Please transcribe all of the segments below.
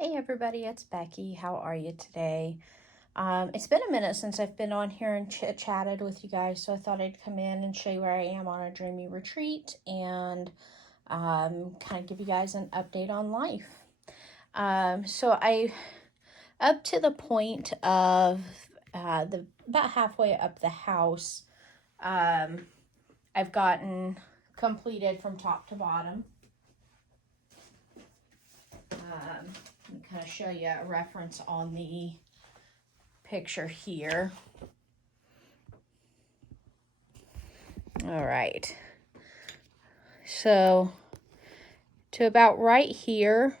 Hey everybody, it's Becky. How are you today? It's been a minute since I've been on here and chit-chatted with you guys, so I thought I'd come in and show you where I am on a dreamy retreat and kind of give you guys an update on life. So I, up to the point of about halfway up the house, I've gotten completed from top to bottom. Let me kind of show you a reference on the picture here. All right. So to about right here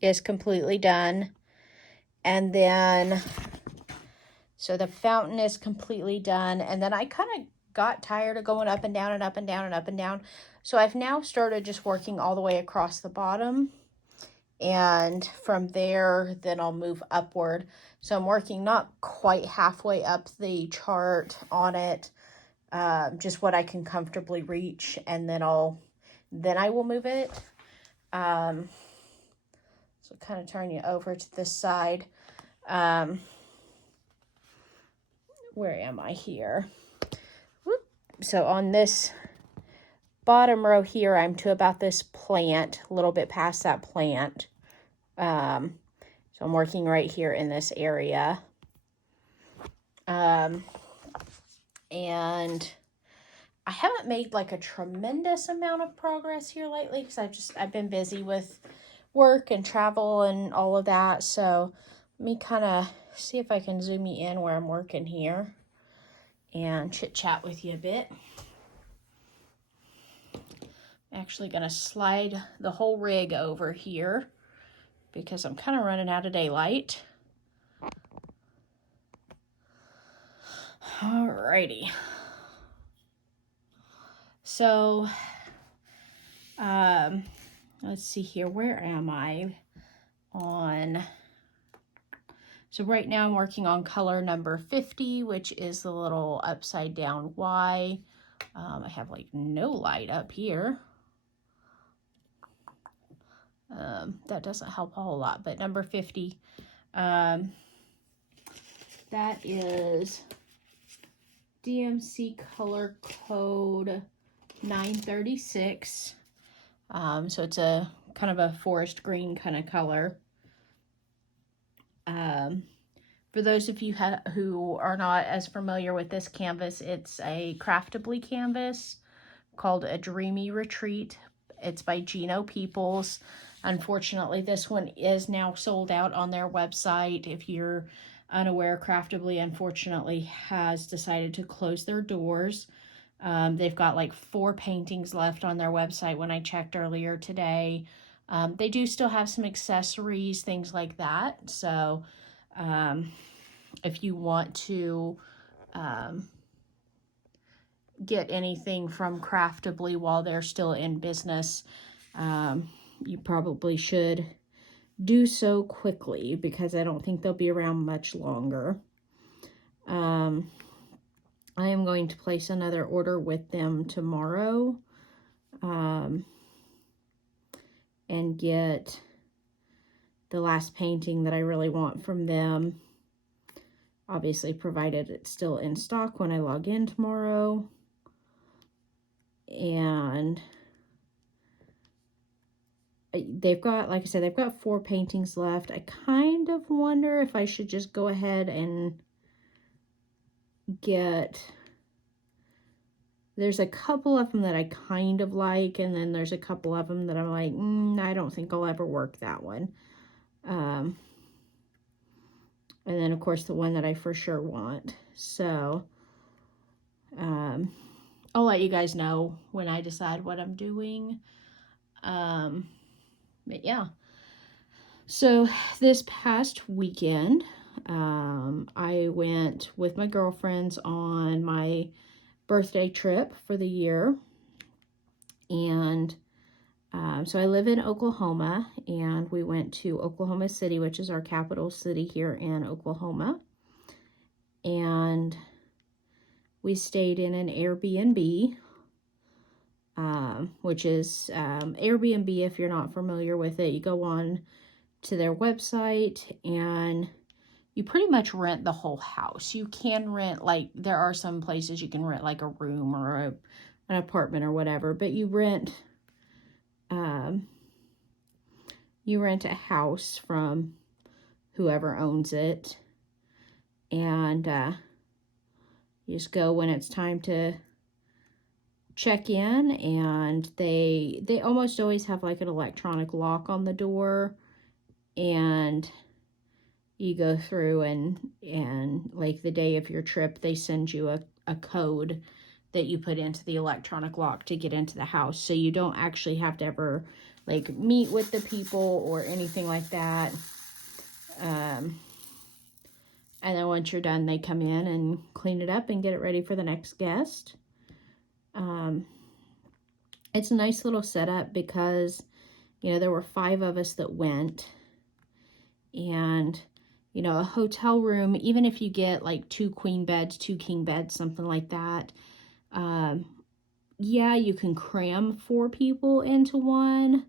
is completely done. And then, so the fountain is completely done. And then I kind of got tired of going up and down and up and down and up and down. So I've now started just working all the way across the bottom. And from there, then I'll move upward. So I'm working not quite halfway up the chart on it, just what I can comfortably reach, and then I will move it. So kind of turn you over to this side. Where am I here? Whoop. So on this bottom row here, I'm to about this plant, a little bit past that plant. So I'm working right here in this area. And I haven't made like a tremendous amount of progress here lately because I've been busy with work and travel and all of that. So let me kind of see if I can zoom you in where I'm working here and chit chat with you a bit. I'm actually going to slide the whole rig over here because I'm kind of running out of daylight. Alrighty. So, let's see here. Where am I on? So right now I'm working on color number 50, which is the little upside down Y. I have like no light up here. That doesn't help a whole lot, but number 50, that is DMC color code 936. So it's a kind of a forest green kind of color. For those of you who are not as familiar with this canvas, it's a craftably canvas called a Dreamy Retreat. It's by Gino Peoples. Unfortunately, this one is now sold out on their website. If you're unaware, Craftably unfortunately has decided to close their doors. They've got like 4 paintings left on their website when I checked earlier today. They do still have some accessories, things like that. So if you want to get anything from Craftably while they're still in business, you probably should do so quickly because I don't think they'll be around much longer. I am going to place another order with them tomorrow and get the last painting that I really want from them. Obviously, provided it's still in stock when I log in tomorrow. And they've got, like I said, they've got 4 paintings left. I kind of wonder if I should just go ahead and get... There's a couple of them that I kind of like, and then there's a couple of them that I'm like, I don't think I'll ever work that one. And then, of course, the one that I for sure want. So, I'll let you guys know when I decide what I'm doing. But yeah. So, this past weekend, I went with my girlfriends on my birthday trip for the year. And so I live in Oklahoma, and we went to Oklahoma City, which is our capital city here in Oklahoma. And we stayed in an Airbnb, which is Airbnb, if you're not familiar with it, you go on to their website, and you pretty much rent the whole house. You can rent, like, there are some places you can rent like a room or an apartment or whatever, but you rent a house from whoever owns it, and you just go when it's time to check in, and they almost always have like an electronic lock on the door, and you go through and like the day of your trip, they send you a code that you put into the electronic lock to get into the house. So you don't actually have to ever like meet with the people or anything like that. And then once you're done, they come in and clean it up and get it ready for the next guest. It's a nice little setup because, you know, there were 5 of us that went, and, you know, a hotel room, even if you get like 2 queen beds, 2 king beds, something like that, yeah, you can cram 4 people into one.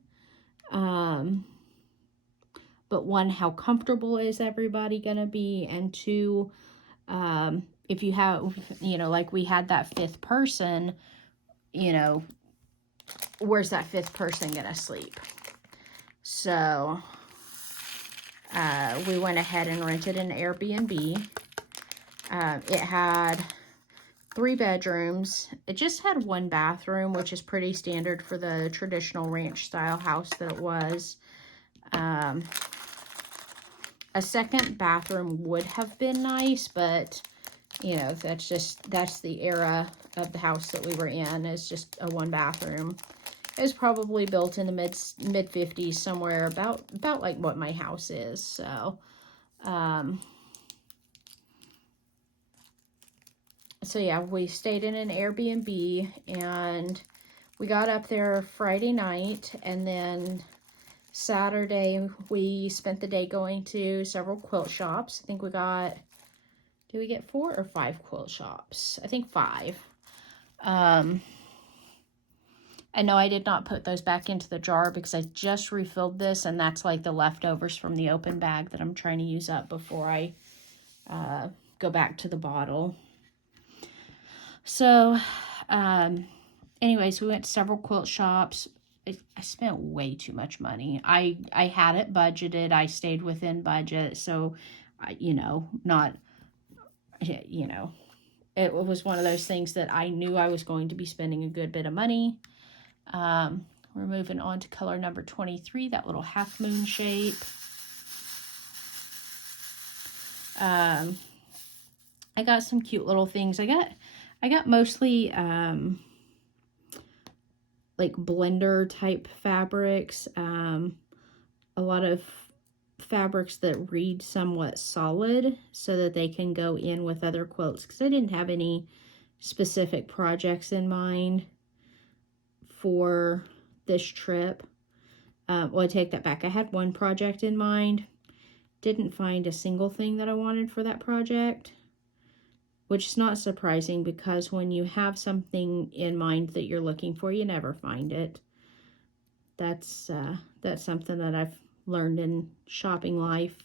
But one, how comfortable is everybody gonna be? And 2, if you have, you know, like we had that 5th person, you know, where's that 5th person gonna sleep? So we went ahead and rented an Airbnb. It had 3 bedrooms. It just had 1 bathroom, which is pretty standard for the traditional ranch style house that it was. A second bathroom would have been nice, but, you know, that's the era of the house that we were in, is just a 1 bathroom. It was probably built in the mid 50s, somewhere about like what my house is. So, so yeah, we stayed in an Airbnb, and we got up there Friday night, and then Saturday we spent the day going to several quilt shops. I think we got, did we get 4 or 5 quilt shops? I think 5. I know I did not put those back into the jar because I just refilled this, and that's like the leftovers from the open bag that I'm trying to use up before I go back to the bottle. So, anyways, we went to several quilt shops. I spent way too much money. I had it budgeted. I stayed within budget. So, you know, not, you know, it was one of those things that I knew I was going to be spending a good bit of money. We're moving on to color number 23, that little half moon shape. I got some cute little things. I got mostly like blender type fabrics, a lot of fabrics that read somewhat solid so that they can go in with other quilts, because I didn't have any specific projects in mind for this trip. Well, I take that back. I had one project in mind. Didn't find a single thing that I wanted for that project, which is not surprising, because when you have something in mind that you're looking for, you never find it. That's something that I've learned in shopping life.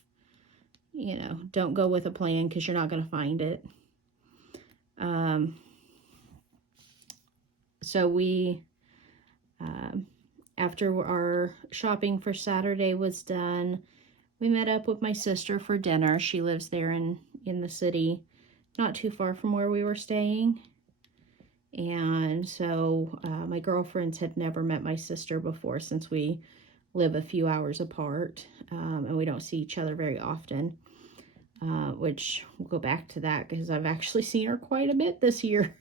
You know, don't go with a plan, because you're not going to find it. So we, after our shopping for Saturday was done, we met up with my sister for dinner. She lives there in the city, not too far from where we were staying. And so my girlfriends had never met my sister before, since we live a few hours apart, and we don't see each other very often, which we'll go back to that because I've actually seen her quite a bit this year.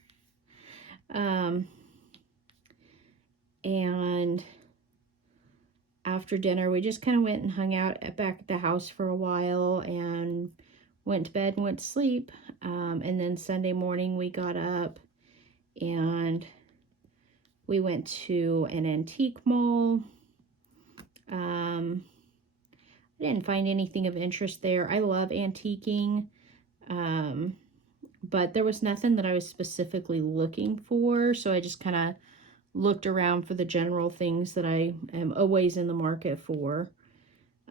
And after dinner, we just kind of went and hung out back at the house for a while and went to bed and went to sleep. And then Sunday morning we got up and we went to an antique mall. I didn't find anything of interest there. I love antiquing, but there was nothing that I was specifically looking for, so I just kind of looked around for the general things that I am always in the market for.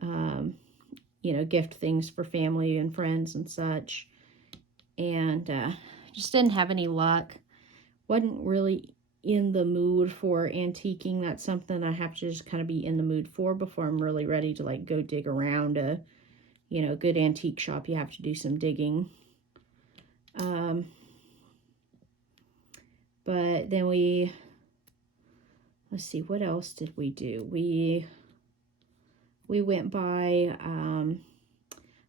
you know, gift things for family and friends and such. And just didn't have any luck. Wasn't really in the mood for antiquing. That's something I have to just kind of be in the mood for before I'm really ready to like go dig around a, you know, good antique shop. You have to do some digging. But then let's see, what else did we do? We went by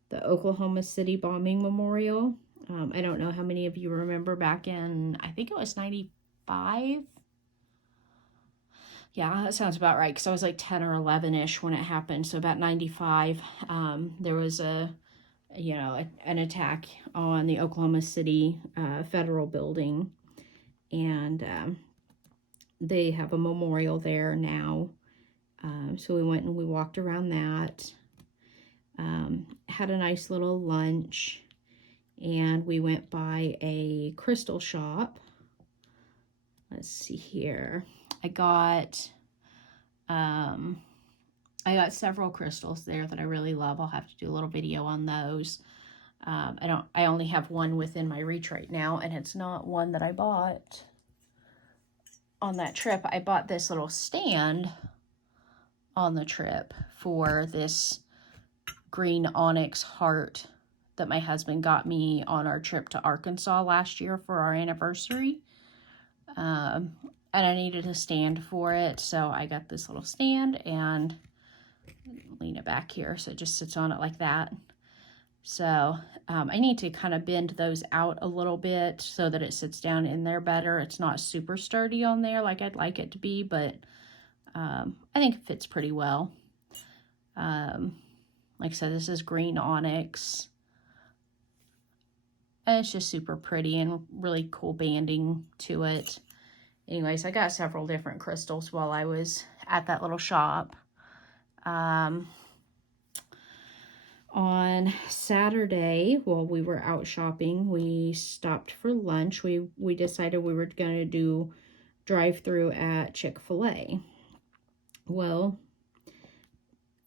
the Oklahoma City bombing memorial. I don't know how many of you remember back in, I think it was 95. Yeah, that sounds about right, because I was like 10 or 11-ish when it happened. So about 95, there was an attack on the Oklahoma City federal building. And they have a memorial there now. So we went and we walked around that. Had a nice little lunch. And we went by a crystal shop. Let's see here. I got several crystals there that I really love. I'll have to do a little video on those. I only have one within my reach right now, and it's not one that I bought on that trip. I bought this little stand on the trip for this green onyx heart that my husband got me on our trip to Arkansas last year for our anniversary. And I needed a stand for it, so I got this little stand and lean it back here so it just sits on it like that. So I need to kind of bend those out a little bit so that it sits down in there better. It's not super sturdy on there like I'd like it to be, but I think it fits pretty well. Like I said, this is green onyx. And it's just super pretty and really cool banding to it. Anyways, I got several different crystals while I was at that little shop. On Saturday, while we were out shopping, we stopped for lunch. We decided we were going to do drive-through at Chick-fil-A. Well,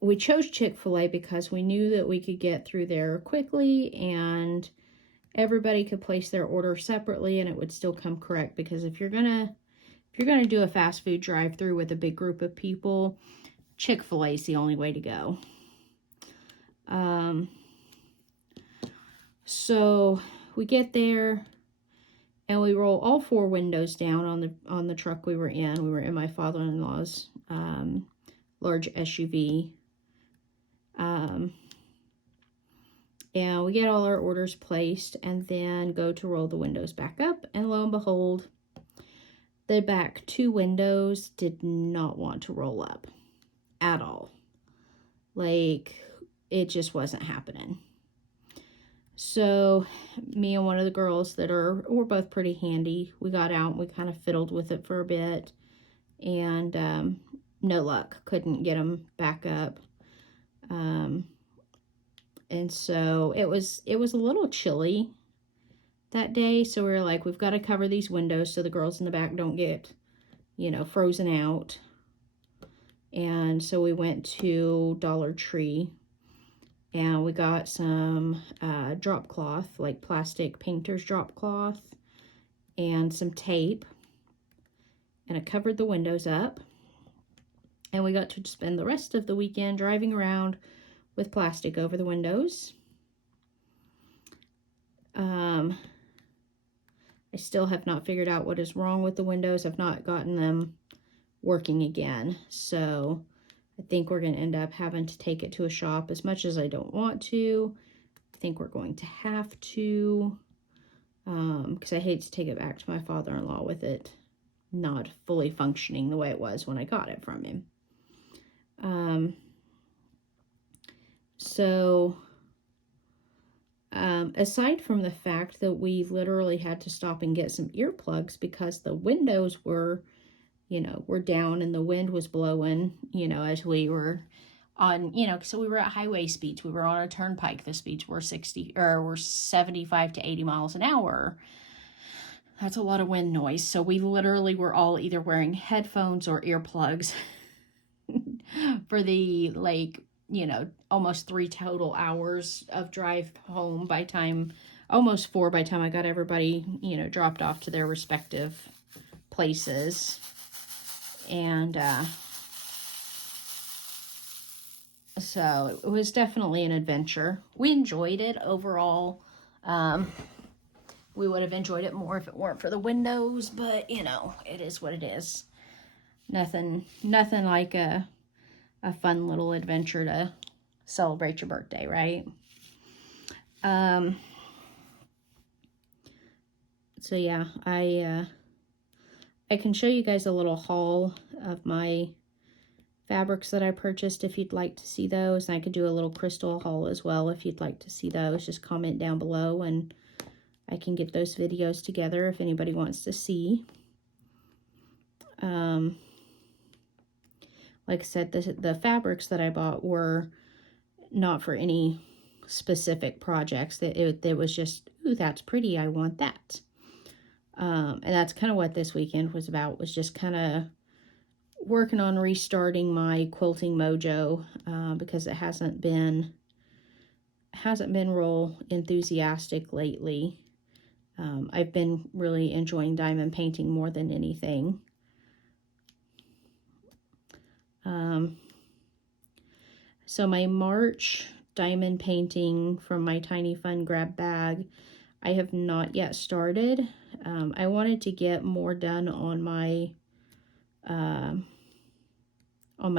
we chose Chick-fil-A because we knew that we could get through there quickly and everybody could place their order separately and it would still come correct. Because if you're gonna do a fast food drive-through with a big group of people, Chick-fil-A is the only way to go. So we get there and we roll all 4 windows down on the truck we were in. We were in my father-in-law's large SUV. And we get all our orders placed and then go to roll the windows back up, and lo and behold, the back 2 windows did not want to roll up at all. Like, it just wasn't happening. So me and one of the girls we're both pretty handy, we got out and we kind of fiddled with it for a bit, and no luck, couldn't get them back up. And so it was a little chilly that day, so we were like, we've got to cover these windows so the girls in the back don't get, frozen out. And so we went to Dollar Tree and we got some drop cloth, like plastic painter's drop cloth, and some tape, and I covered the windows up. And we got to spend the rest of the weekend driving around with plastic over the windows. I still have not figured out what is wrong with the windows. I've not gotten them working again. So I think we're going to end up having to take it to a shop. As much as I don't want to, I think we're going to have to. Because I hate to take it back to my father-in-law with it not fully functioning the way it was when I got it from him. Aside from the fact that we literally had to stop and get some earplugs because the windows were down and the wind was blowing, as we were on, so we were at highway speeds. We were on a turnpike. The speeds were 75 to 80 miles an hour. That's a lot of wind noise. So we literally were all either wearing headphones or earplugs for the you know, almost 3 total hours of drive home by time, almost 4 by the time I got everybody, you know, dropped off to their respective places. And so it was definitely an adventure. We enjoyed it overall. We would have enjoyed it more if it weren't for the windows, but you know, it is what it is. Nothing like a fun little adventure to celebrate your birthday, right? So yeah, I can show you guys a little haul of my fabrics that I purchased if you'd like to see those. And I could do a little crystal haul as well if you'd like to see those. Just comment down below and I can get those videos together if anybody wants to see. Like I said, the fabrics that I bought were not for any specific projects. It was just, ooh, that's pretty, I want that. And that's kind of what this weekend was about, was just kind of working on restarting my quilting mojo, because it hasn't been real enthusiastic lately. I've been really enjoying diamond painting more than anything. So my March diamond painting from my Tiny Fun grab bag, I have not yet started. I wanted to get more done on my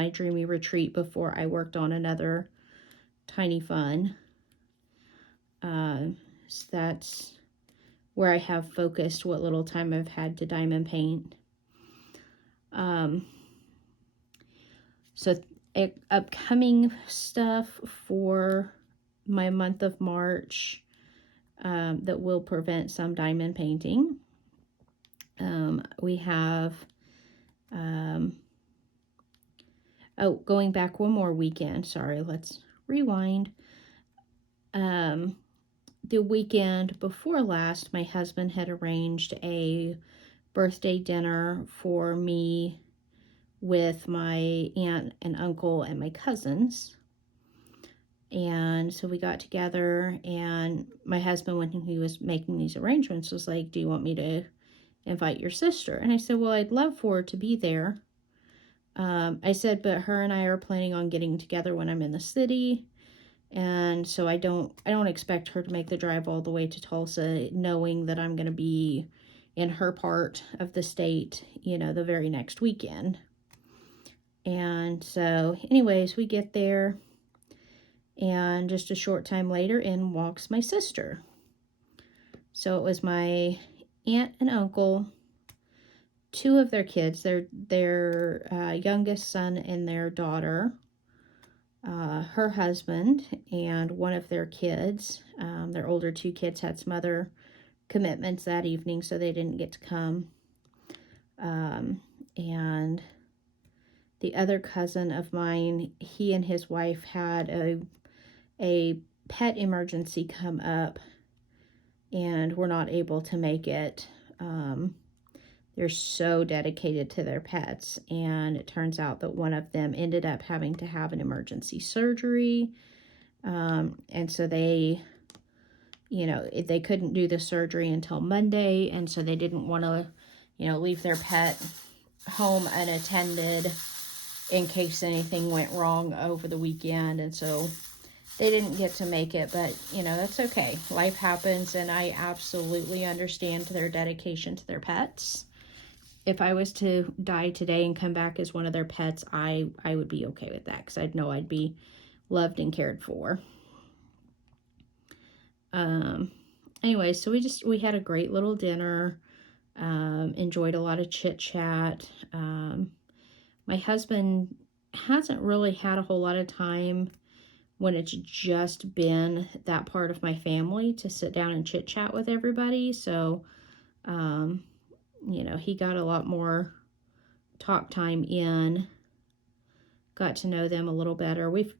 Dreamy Retreat before I worked on another Tiny Fun. So that's where I have focused what little time I've had to diamond paint. So upcoming stuff for my month of March that will prevent some diamond painting. We have, going back one more weekend, sorry, let's rewind. The weekend before last, my husband had arranged a birthday dinner for me with my aunt and uncle and my cousins. And so we got together, and my husband, when he was making these arrangements, was like, do you want me to invite your sister? And I said, well, I'd love for her to be there. I said, but her and I are planning on getting together when I'm in the city. And so I don't expect her to make the drive all the way to Tulsa, knowing that I'm going to be in her part of the state, you know, the very next weekend. And so anyways, we get there, and just a short time later, in walks my sister. So it was my aunt and uncle, 2 of their kids, their youngest son and their daughter, her husband, and one of their kids. Their older 2 kids had some other commitments that evening, so they didn't get to come. And the other cousin of mine, he and his wife had a pet emergency come up and were not able to make it. They're so dedicated to their pets, and it turns out that one of them ended up having to have an emergency surgery. And so they, you know, they couldn't do the surgery until Monday, and so they didn't want to, you know, leave their pet home unattended in case anything went wrong over the weekend. And so they didn't get to make it, but you know, that's okay. Life happens, and I absolutely understand their dedication to their pets. If I was to die today and come back as one of their pets, I would be okay with that, because I'd know I'd be loved and cared for. Anyway, so we had a great little dinner, enjoyed a lot of chit chat. My husband hasn't really had a whole lot of time when it's just been that part of my family to sit down and chit chat with everybody. So, you know, he got a lot more talk time in, got to know them a little better. We've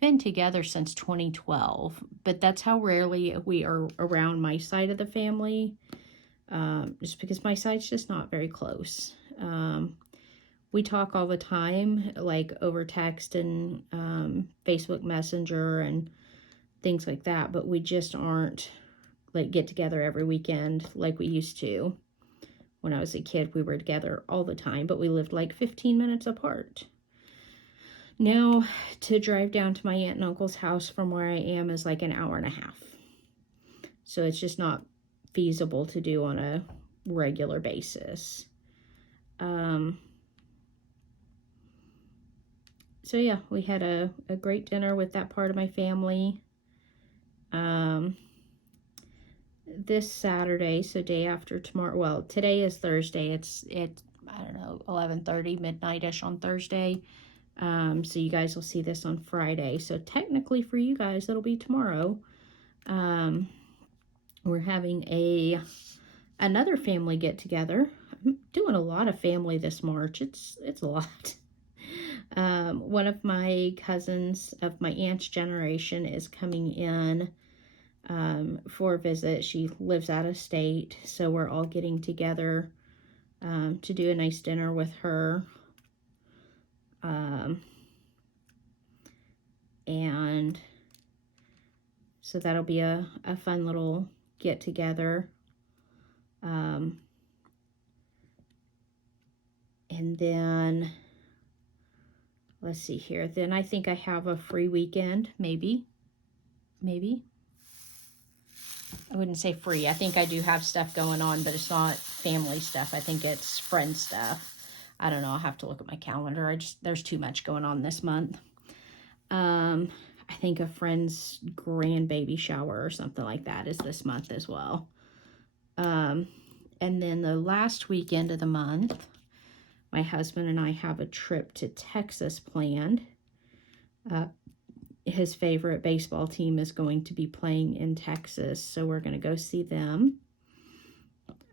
been together since 2012, but that's how rarely we are around my side of the family, just because my side's just not very close. we talk all the time, like over text and Facebook Messenger and things like that, but we just aren't like get together every weekend like we used to. When I was a kid, we were together all the time, but we lived like 15 minutes apart. Now, to drive down to my aunt and uncle's house from where I am is like an hour and a half. So it's just not feasible to do on a regular basis. So yeah, we had a great dinner with that part of my family. This Saturday, so day after tomorrow, well, today is Thursday. It's I don't know, 11:30, midnight-ish on Thursday. So you guys will see this on Friday. So technically for you guys, it'll be tomorrow. We're having another family get together. I'm doing a lot of family this March. It's a lot. One of my cousins of my aunt's generation is coming in for a visit. She lives out of state, so we're all getting together to do a nice dinner with her. And so that'll be a fun little get together. And then let's see here. Then I think I have a free weekend, maybe. I wouldn't say free. I think I do have stuff going on, but it's not family stuff. I think it's friend stuff. I don't know. I'll have to look at my calendar. There's too much going on this month. I think a friend's grandbaby shower or something like that is this month as well. And then the last weekend of the month, my husband and I have a trip to Texas planned. His favorite baseball team is going to be playing in Texas, so we're going to go see them.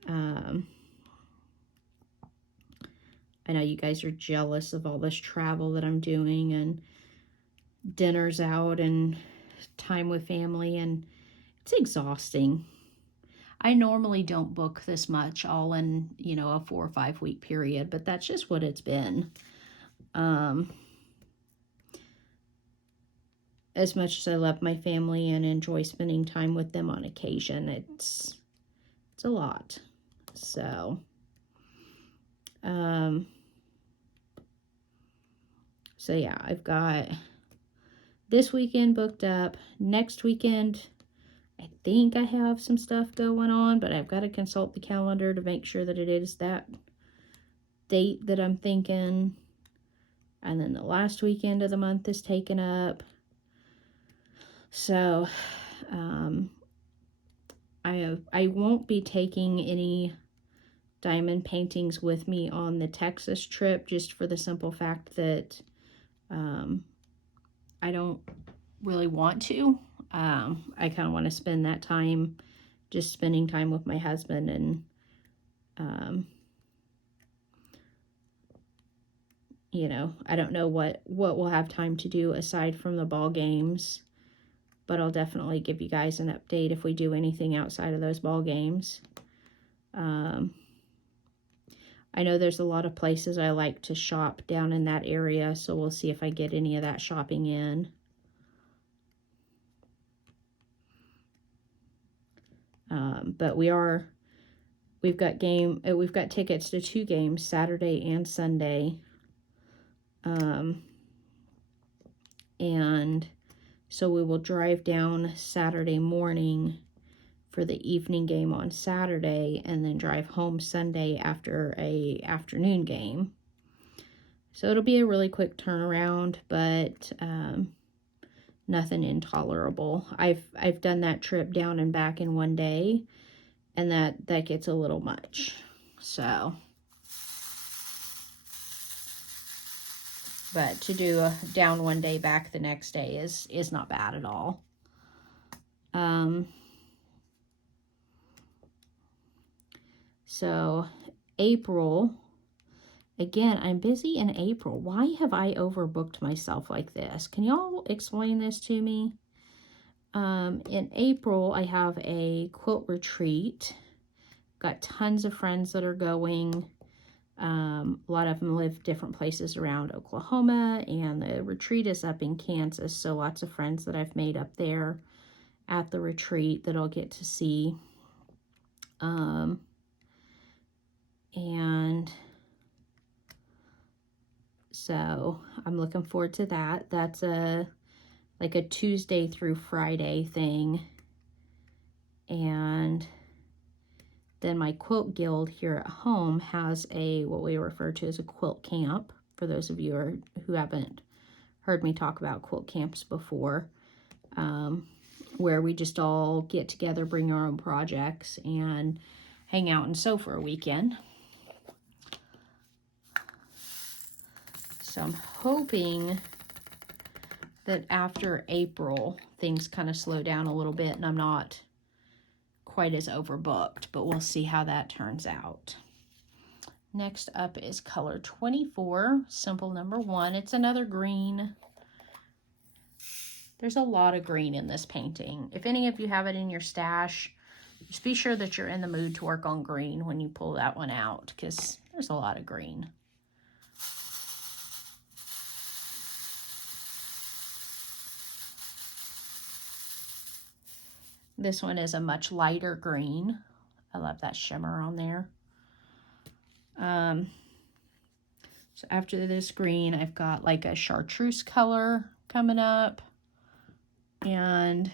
I know you guys are jealous of all this travel that I'm doing and dinners out and time with family, and it's exhausting. I normally don't book this much all in, a 4 or 5 week period, but that's just what it's been. As much as I love my family and enjoy spending time with them on occasion, it's a lot. So, yeah, I've got this weekend booked up. Next weekend, I think I have some stuff going on, but I've got to consult the calendar to make sure that it is that date that I'm thinking. And then the last weekend of the month is taken up. So, I won't be taking any diamond paintings with me on the Texas trip, just for the simple fact that I don't really want to. I kind of want to spend that time just spending time with my husband, and I don't know what we'll have time to do aside from the ball games, but I'll definitely give you guys an update if we do anything outside of those ball games. I know there's a lot of places I like to shop down in that area, so we'll see if I get any of that shopping in. But we've got tickets to 2 games, Saturday and Sunday. And so we will drive down Saturday morning for the evening game on Saturday, and then drive home Sunday after a afternoon game. So it'll be a really quick turnaround, but nothing intolerable. I've done that trip down and back in one day, and that gets a little much. So, but to do a down one day, back the next day is not bad at all. So April, again, I'm busy in April. Why have I overbooked myself like this? Can y'all explain this to me? In April, I have a quilt retreat. Got tons of friends that are going. A lot of them live different places around Oklahoma, and the retreat is up in Kansas, so lots of friends that I've made up there at the retreat that I'll get to see. And so I'm looking forward to that. That's like a Tuesday through Friday thing. And then my quilt guild here at home has what we refer to as a quilt camp, for those of you who haven't heard me talk about quilt camps before, where we just all get together, bring our own projects, and hang out and sew for a weekend. So I'm hoping that after April, things kind of slow down a little bit and I'm not quite as overbooked, but we'll see how that turns out. Next up is color 24, simple number 1. It's another green. There's a lot of green in this painting. If any of you have it in your stash, just be sure that you're in the mood to work on green when you pull that one out, because there's a lot of green. This one is a much lighter green. I love that shimmer on there. So after this green, I've got like a chartreuse color coming up, and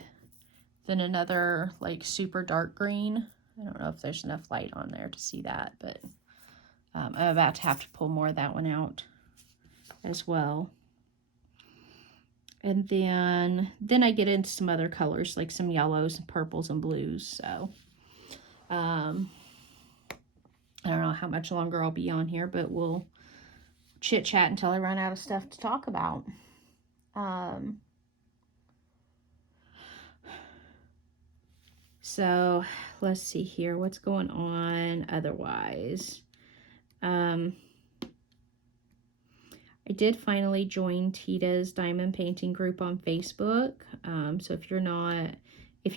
then another like super dark green. I don't know if there's enough light on there to see that, but I'm about to have to pull more of that one out as well. And then I get into some other colors, like some yellows and purples and blues. So I don't know how much longer I'll be on here, but we'll chit chat until I run out of stuff to talk about. So let's see here, what's going on otherwise. I did finally join Tita's diamond painting group on Facebook. So if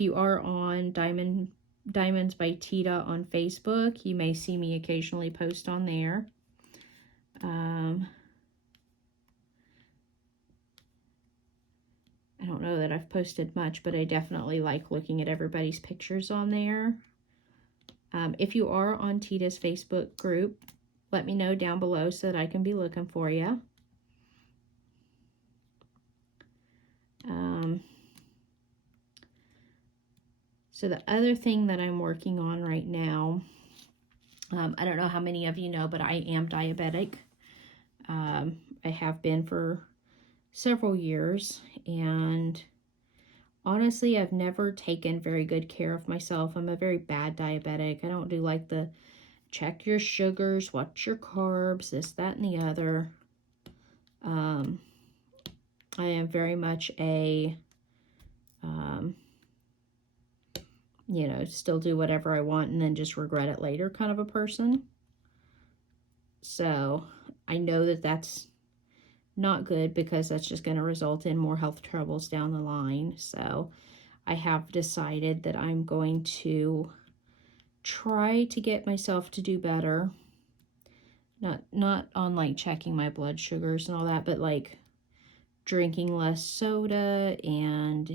you are on Diamonds by Tita on Facebook, you may see me occasionally post on there. I don't know that I've posted much, but I definitely like looking at everybody's pictures on there. If you are on Tita's Facebook group, let me know down below so that I can be looking for you. So the other thing that I'm working on right now, I don't know how many of you know, but I am diabetic. I have been for several years, and honestly, I've never taken very good care of myself. I'm a very bad diabetic. I don't do like the check your sugars, watch your carbs, this, that, and the other. I am very much a, still do whatever I want and then just regret it later kind of a person. So I know that that's not good, because that's just going to result in more health troubles down the line. So I have decided that I'm going to try to get myself to do better. Not on like checking my blood sugars and all that, but like drinking less soda and,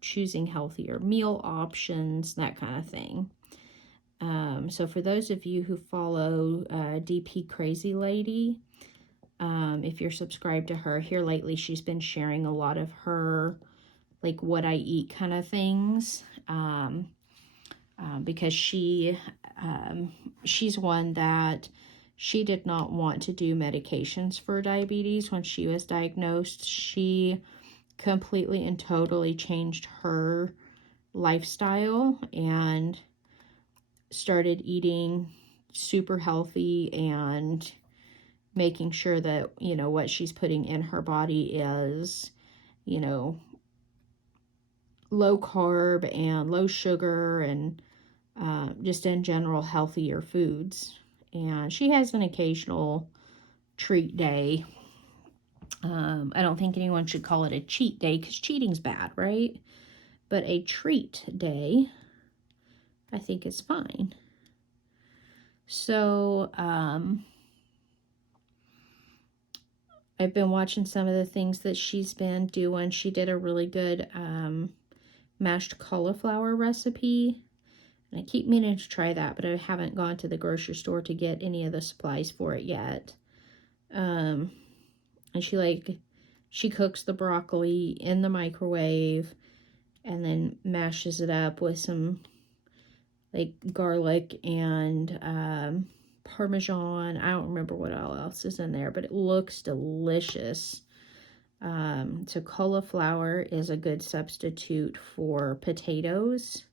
choosing healthier meal options, that kind of thing. So for those of you who follow DP Crazy Lady, if you're subscribed to her, here lately she's been sharing a lot of her like what I eat kind of things, because she's one that she did not want to do medications for diabetes when she was diagnosed. She completely and totally changed her lifestyle and started eating super healthy and making sure that, what she's putting in her body is, low carb and low sugar and just in general healthier foods. And she has an occasional treat day. I don't think anyone should call it a cheat day, because cheating's bad, right? But a treat day, I think, is fine. So, I've been watching some of the things that she's been doing. She did a really good mashed cauliflower recipe. And I keep meaning to try that, but I haven't gone to the grocery store to get any of the supplies for it yet. And she cooks the broccoli in the microwave and then mashes it up with some like garlic and Parmesan. I don't remember what all else is in there, but it looks delicious. So cauliflower is a good substitute for potatoes.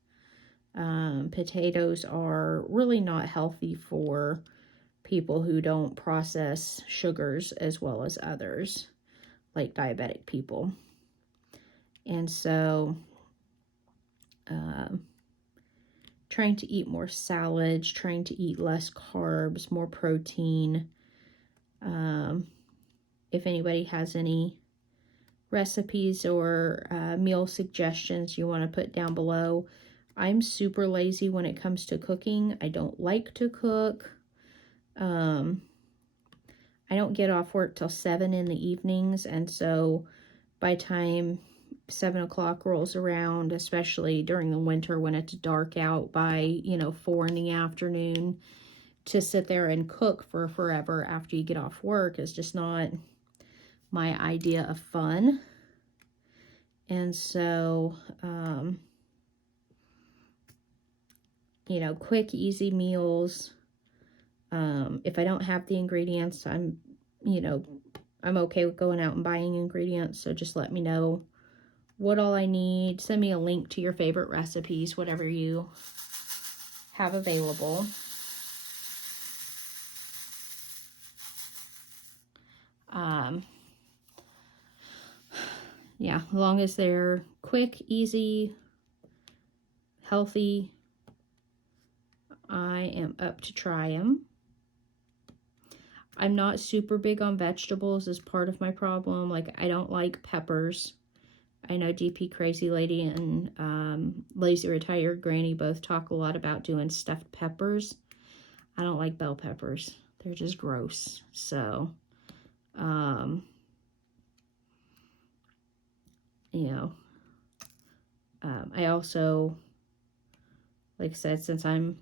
Potatoes are really not healthy for people who don't process sugars as well as others, like diabetic people. And so, trying to eat more salads, trying to eat less carbs, more protein. If anybody has any recipes or meal suggestions you want to put down below. I'm super lazy when it comes to cooking. I don't like to cook. I don't get off work till 7 in the evenings, and so by time 7 o'clock rolls around, especially during the winter when it's dark out by 4 in the afternoon, to sit there and cook for forever after you get off work is just not my idea of fun. And so quick easy meals. If I don't have the ingredients, I'm okay with going out and buying ingredients, so just let me know what all I need. Send me a link to your favorite recipes, whatever you have available. Yeah, as long as they're quick, easy, healthy, I am up to try them. I'm not super big on vegetables as part of my problem. Like, I don't like peppers. I know DP Crazy Lady and Lazy Retired Granny both talk a lot about doing stuffed peppers. I don't like bell peppers. They're just gross. So, I also, like I said, since I'm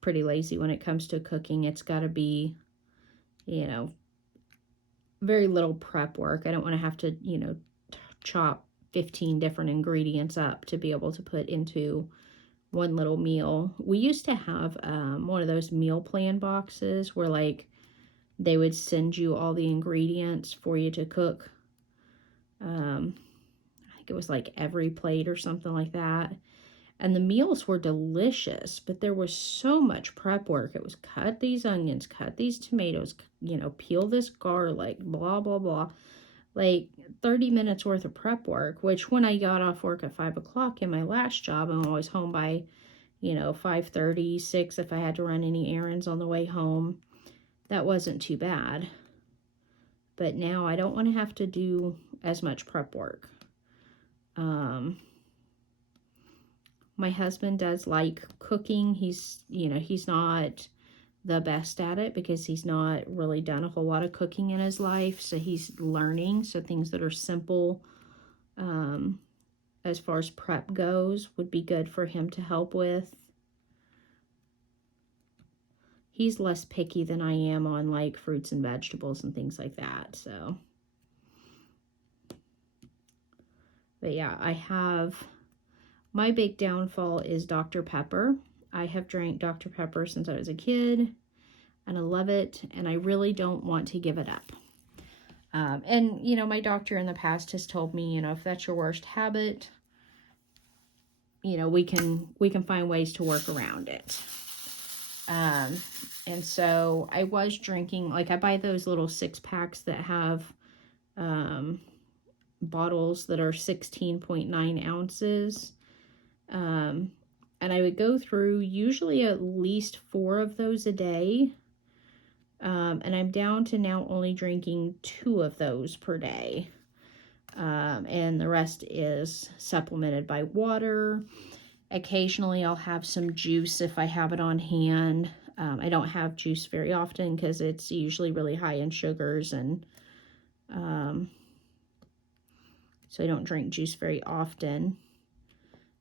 pretty lazy when it comes to cooking, it's got to be, very little prep work. I don't want to have to, chop 15 different ingredients up to be able to put into one little meal. We used to have one of those meal plan boxes where like they would send you all the ingredients for you to cook. I think it was like every plate or something like that. And the meals were delicious, but there was so much prep work. It was cut these onions, cut these tomatoes, peel this garlic, blah, blah, blah. Like 30 minutes worth of prep work, which when I got off work at 5 o'clock in my last job, I'm always home by, 5:30, 6 if I had to run any errands on the way home. That wasn't too bad. But now I don't want to have to do as much prep work. My husband does like cooking. He's not the best at it because he's not really done a whole lot of cooking in his life. So he's learning. So things that are simple, as far as prep goes, would be good for him to help with. He's less picky than I am on like fruits and vegetables and things like that. So, but yeah, my big downfall is Dr. Pepper. I have drank Dr. Pepper since I was a kid, and I love it, and I really don't want to give it up. And, my doctor in the past has told me, if that's your worst habit, we can find ways to work around it. And so I was drinking, like I buy those little 6-packs that have bottles that are 16.9 ounces. And I would go through usually at least 4 of those a day. And I'm down to now only drinking 2 of those per day. And the rest is supplemented by water. Occasionally I'll have some juice if I have it on hand. I don't have juice very often because it's usually really high in sugars and So I don't drink juice very often.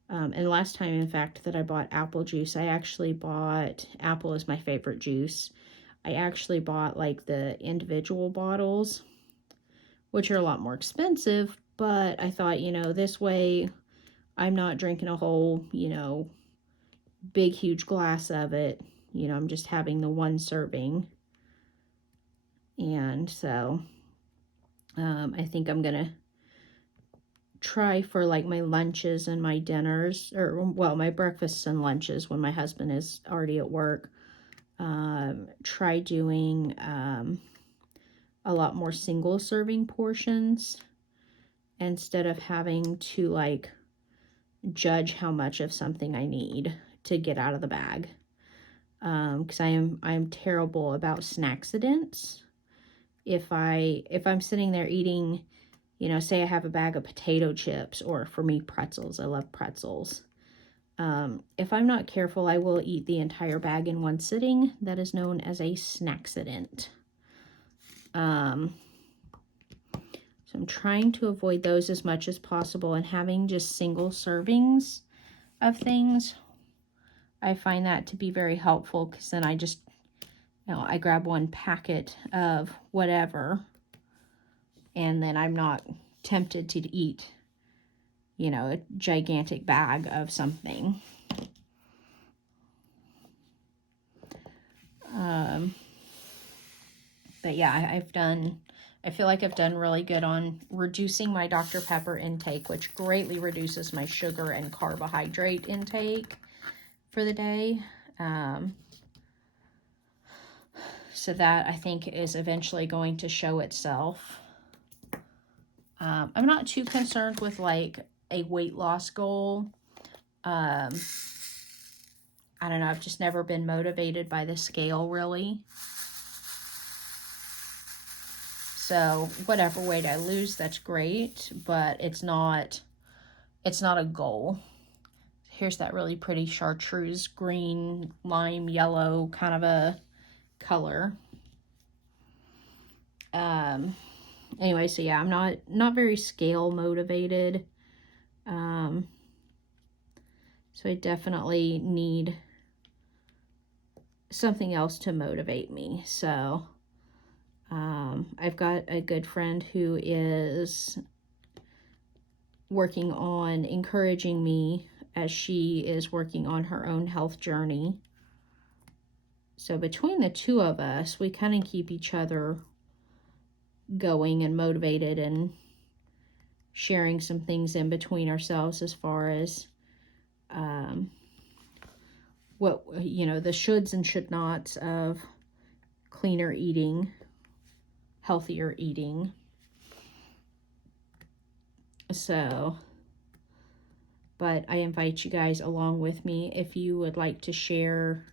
And last time, in fact, that I bought apple juice, I actually bought, apple is my favorite juice. I actually bought like the individual bottles, which are a lot more expensive, but I thought, you know, this way I'm not drinking a whole, you know, big, huge glass of it. You know, I'm just having the one serving. And so I think I'm going to try for like my lunches and my dinners, or well, my breakfasts and lunches when my husband is already at work. Try doing a lot more single serving portions instead of having to like judge how much of something I need to get out of the bag. Because I'm terrible about snack accidents. If I'm sitting there eating, you know, say I have a bag of potato chips, or for me, pretzels. I love pretzels. If I'm not careful, I will eat the entire bag in one sitting. That is known as a snack accident. So I'm trying to avoid those as much as possible, and having just single servings of things. I find that to be very helpful, because then I just, you know, I grab one packet of whatever, and then I'm not tempted to eat, you know, a gigantic bag of something. But yeah, I feel like I've done really good on reducing my Dr. Pepper intake, which greatly reduces my sugar and carbohydrate intake for the day. So that, I think, is eventually going to show itself. I'm not too concerned with like a weight loss goal. I don't know, I've just never been motivated by the scale, really. So whatever weight I lose, that's great, but it's not a goal. Here's that really pretty chartreuse green, lime yellow kind of a color. Anyway, so yeah, I'm not very scale motivated. So I definitely need something else to motivate me. So I've got a good friend who is working on encouraging me as she is working on her own health journey. So between the two of us, we kind of keep each other going and motivated, and sharing some things in between ourselves as far as what, you know, the shoulds and should nots of cleaner eating, healthier eating. So, but I invite you guys along with me if you would like to share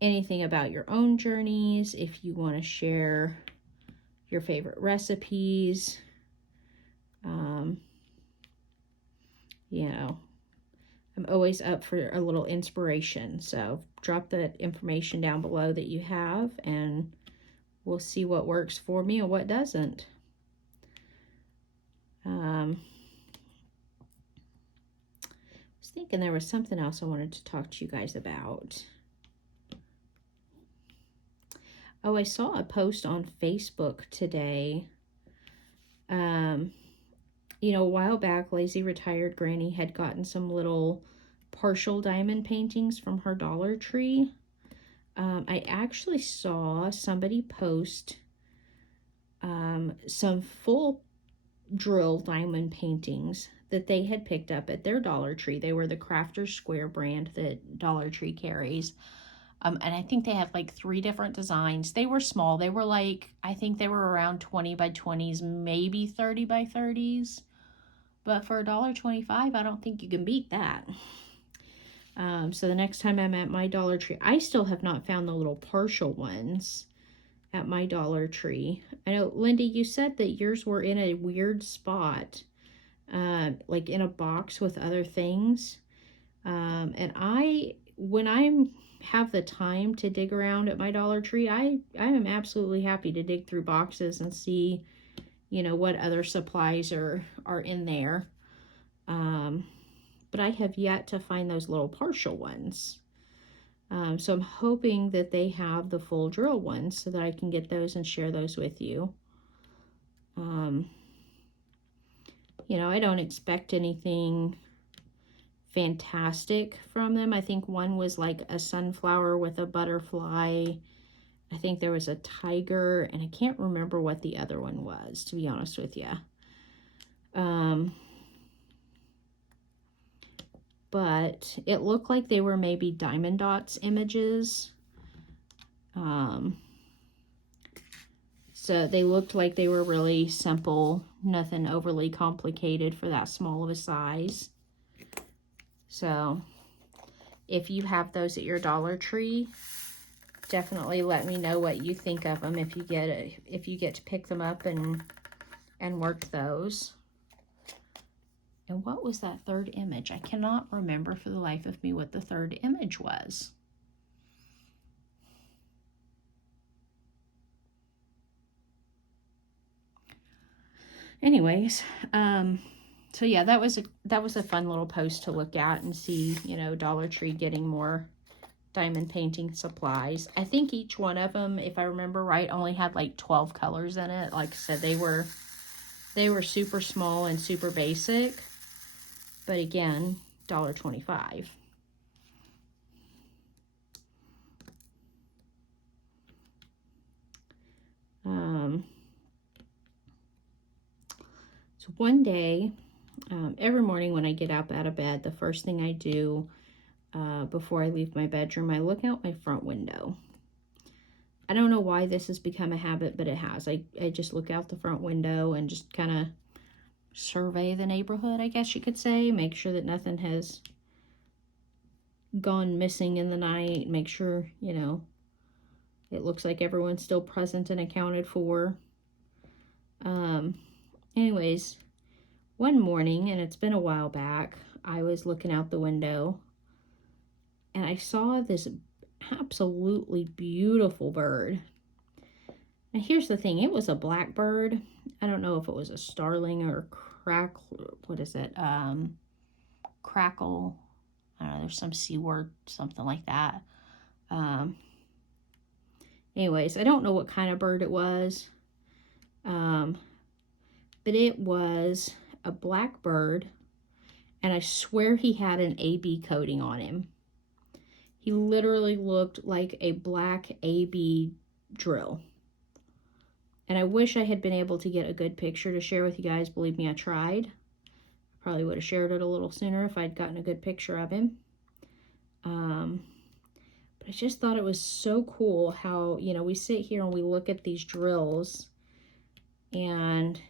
anything about your own journeys, if you want to share your favorite recipes, you know, I'm always up for a little inspiration. So drop that information down below that you have, and we'll see what works for me and what doesn't. I was thinking there was something else I wanted to talk to you guys about. Oh, I saw a post on Facebook today. You know, a while back, Lazy Retired Granny had gotten some little partial diamond paintings from her Dollar Tree. I actually saw somebody post some full drill diamond paintings that they had picked up at their Dollar Tree. They were the Crafter's Square brand that Dollar Tree carries. And I think they had like 3 different designs. They were small. They were like, I think they were around 20 by 20s, maybe 30 by 30s. But for $1.25, I don't think you can beat that. So the next time I'm at my Dollar Tree, I still have not found the little partial ones at my Dollar Tree. I know, Lindy, you said that yours were in a weird spot, like in a box with other things. And when I have the time to dig around at my Dollar Tree, I am absolutely happy to dig through boxes and see, you know, what other supplies are in there. But I have yet to find those little partial ones. So I'm hoping that they have the full drill ones so that I can get those and share those with you. You know, I don't expect anything fantastic from them. I think one was like a sunflower with a butterfly. I think there was a tiger, and I can't remember what the other one was, to be honest with you. But it looked like they were maybe diamond dots images. So they looked like they were really simple, nothing overly complicated for that small of a size. So if you have those at your Dollar Tree, definitely let me know what you think of them if you get to pick them up and work those. And what was that third image? I cannot remember for the life of me what the third image was. Anyways, so yeah, that was a fun little post to look at and see, you know, Dollar Tree getting more diamond painting supplies. I think each one of them, if I remember right, only had like 12 colors in it. Like I said, they were super small and super basic. But again, $1.25. So one day, every morning when I get up out of bed, the first thing I do before I leave my bedroom, I look out my front window. I don't know why this has become a habit, but it has. I just look out the front window and just kind of survey the neighborhood, I guess you could say. Make sure that nothing has gone missing in the night. Make sure, you know, it looks like everyone's still present and accounted for. Anyways, one morning, and it's been a while back, I was looking out the window and I saw this absolutely beautiful bird. And here's the thing, it was a blackbird. I don't know if it was a starling or crackle. I don't know, there's some C word, something like that. Anyways, I don't know what kind of bird it was. But it was a black bird, and I swear he had an AB coating on him. He literally looked like a black AB drill. And I wish I had been able to get a good picture to share with you guys. Believe me, I tried. Probably would have shared it a little sooner if I'd gotten a good picture of him. But I just thought it was so cool how, you know, we sit here and we look at these drills and,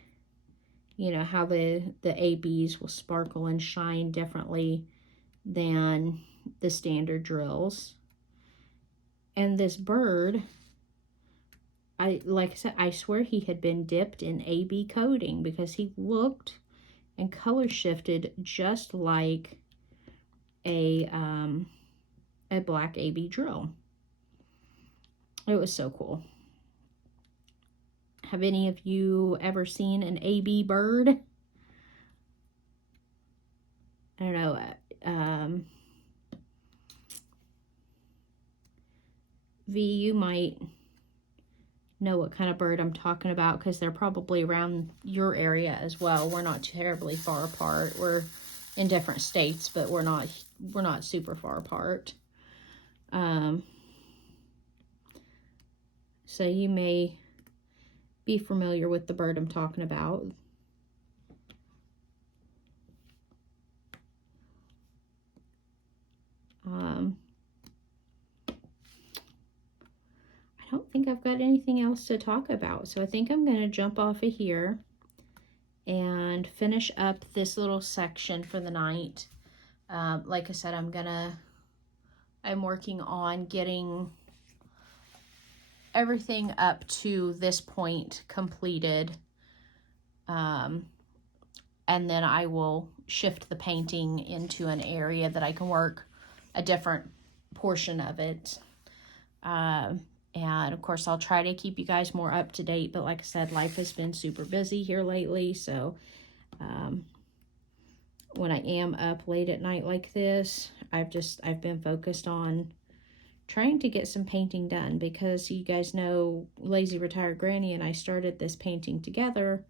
you know, how the ABs will sparkle and shine differently than the standard drills. And this bird, like I said, I swear he had been dipped in AB coating because he looked and color shifted just like a black AB drill. It was so cool. Have any of you ever seen an AB bird? I don't know. V, you might know what kind of bird I'm talking about because they're probably around your area as well. We're not terribly far apart. We're in different states, but we're not super far apart. So you may be familiar with the bird I'm talking about. I don't think I've got anything else to talk about, so I think I'm going to jump off of here and finish up this little section for the night. Like I said, I'm working on getting everything up to this point completed. And then I will shift the painting into an area that I can work a different portion of it. And of course, I'll try to keep you guys more up to date. But like I said, life has been super busy here lately. So when I am up late at night like this, I've been focused on trying to get some painting done, because you guys know Lazy Retired Granny and I started this painting together,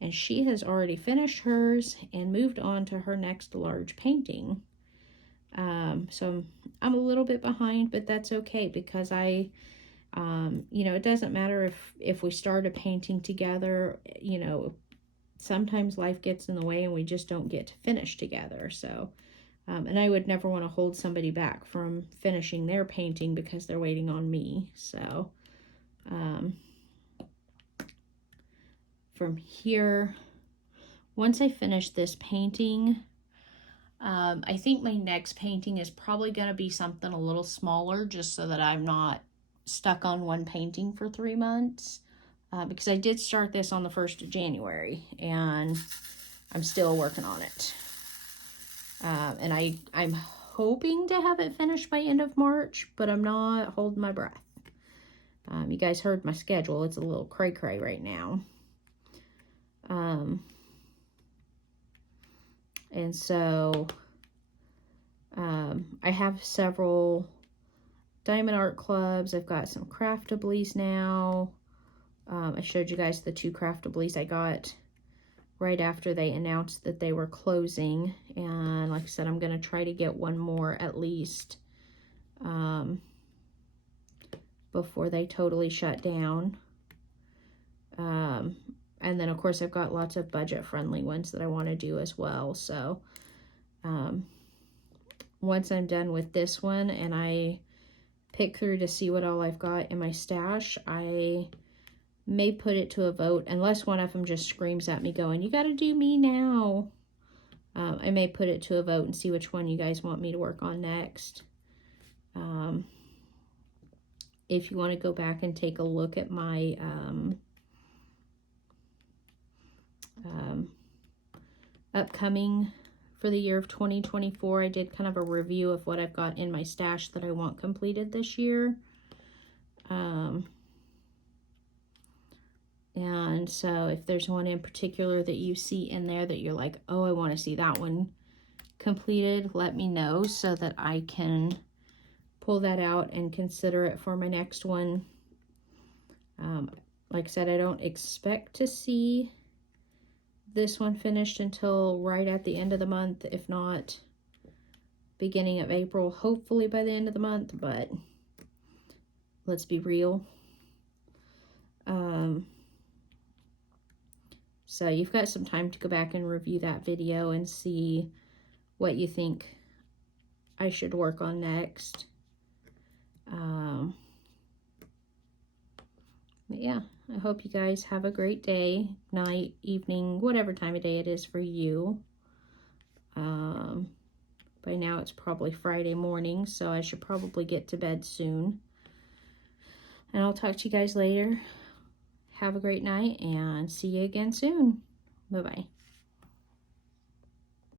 and she has already finished hers and moved on to her next large painting. So I'm a little bit behind, but that's okay, because you know, it doesn't matter if we start a painting together, you know, sometimes life gets in the way and we just don't get to finish together. So, and I would never want to hold somebody back from finishing their painting because they're waiting on me. So, from here, once I finish this painting, I think my next painting is probably going to be something a little smaller, just so that I'm not stuck on one painting for 3 months. Because I did start this on the 1st of January, and I'm still working on it. And I'm hoping to have it finished by end of March, but I'm not holding my breath. You guys heard my schedule. It's a little cray-cray right now. And so I have several diamond art clubs. I've got some craftablies now. I showed you guys the 2 craftablies I got right after they announced that they were closing. And like I said, I'm going to try to get one more at least before they totally shut down. And then, of course, I've got lots of budget-friendly ones that I want to do as well. So, once I'm done with this one and I pick through to see what all I've got in my stash, I may put it to a vote, unless one of them just screams at me going, "You got to do me now." I may put it to a vote and see which one you guys want me to work on next. If you want to go back and take a look at my upcoming for the year of 2024, I did kind of a review of what I've got in my stash that I want completed this year. And so if there's one in particular that you see in there that you're like, oh, I want to see that one completed, let me know so that I can pull that out and consider it for my next one. Like I said, I don't expect to see this one finished until right at the end of the month, if not beginning of April, hopefully by the end of the month, but let's be real. So you've got some time to go back and review that video and see what you think I should work on next. But yeah, I hope you guys have a great day, night, evening, whatever time of day it is for you. By now it's probably Friday morning, so I should probably get to bed soon. And I'll talk to you guys later. Have a great night and see you again soon. Bye-bye.